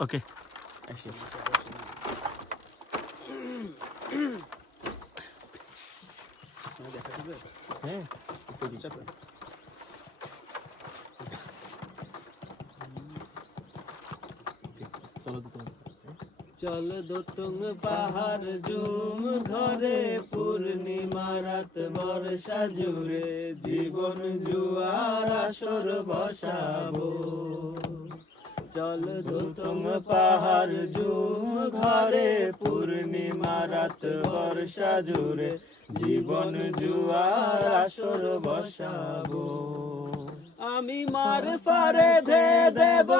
ওকে হ্যাঁ চল দোতুং পাহাড় জুম ঘরে পূর্ণিমা রাত বর্ষা জুড়ে জীবন জুয়ার আসর বসাবো চল দোতুং পাহাড় জুম ঘরে পূর্ণিমা রাত বর্ষা জুড়ে জীবন জুয়ার আসর বসাবো আমি মার ফারে ধে দেব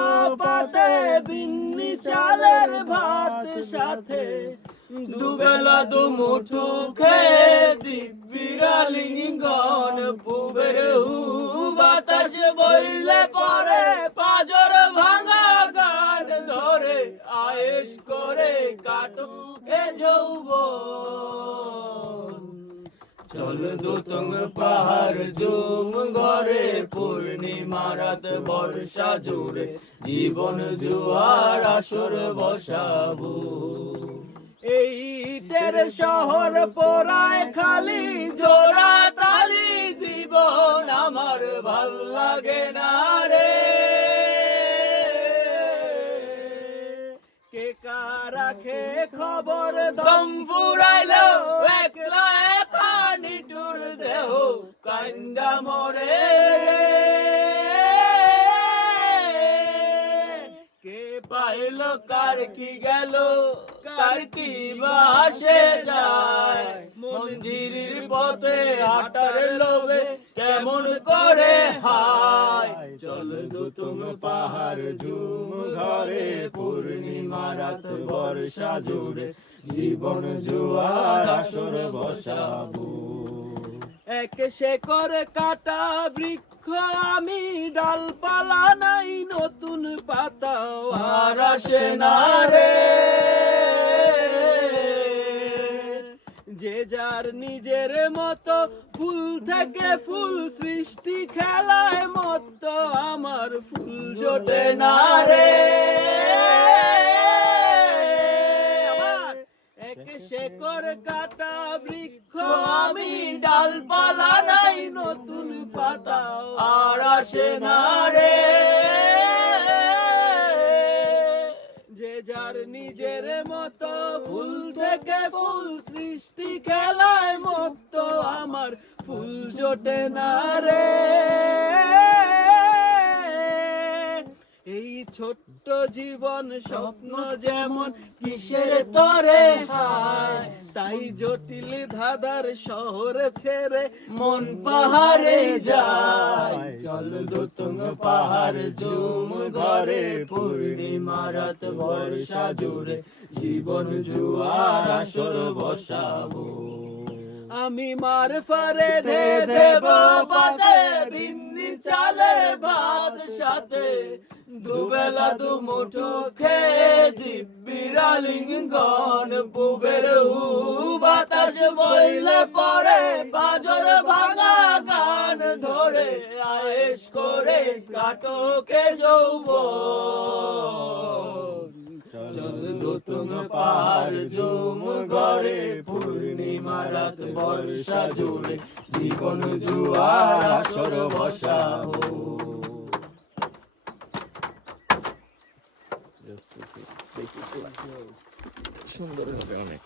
পাতে বিন্নি চালের ভাত সাথে দুবেলা দুমুঠো খেয়ে দিব্যিরা লিঙ্গন পুবের বাতাস বইলে পরে পাজর ভাঙা গান ধরে আয়েশ করে কাটো এ যৌবন চল দোতুং পাহাড় জুম ঘরে পূর্ণিমা রাত বর্ষা জুড়ে জীবন জুয়ার আসর বসাবো এই ইটের শহর পোড়ায় খালি জোড়া তালি জীবন আমার ভাল লাগে না রে কে কার রাখে খবর দম ফুরাইলো একলা নিটুর দেহ কান্দা মরে কে পাইল কার কি গেল কার কি বাসে যায় মঞ্জিরির পথে হাঁটার লোভে কেমন করে হায় চল দোতুং পাহাড় ঝুম ঘরে পূর্ণিমা রাত বর্ষা জুড়ে জীবন জুয়ার আসর বসাবো এক শেকর কাটা বৃক্ষ আমি ডালপালা নাই নতুন পাতা আর আসে না রে যে যার নিজের মতো ফুল থেকে ফুল সৃষ্টি খেলায় মতো আমার ফুল জোটে না রে শেকর কাটা বৃক্ষ আমি ডালপালা নাই নতুন পাতা আর আসে না রে যে যার নিজের মতো ফুল থেকে ফুল সৃষ্টি খেলায় মতো আমার ফুল জোটে না রে এই ছোট্ট জীবন স্বপ্ন যেমন কিসের তরে হায় তাই জটিল ধাঁধার শহর ছেড়ে মন পাহাড়ে যায় চল দোতুং পাহাড় জুম ঘরে পূর্ণিমা রাত বর্ষা জুড়ে জীবন জুয়ার আসর বসাবো আমি মার ফারে ধে দেব পাতে বিন্নি চালের ভাত সাথে দুবেলা দুমুঠো খেয়ে দিব্যিরা লিঙ্গন পুবের বাতাস বইলে পরে বাজর ভাঙা গান ধরে আয়েশ করে কাটোকে যৌবন চল দোতুং পাহাড় জুম ঘরে পূর্ণিমা রাত বর্ষা জুড়ে জীবন জুয়ার আসর বসাবো সুন্দর হবে অনেক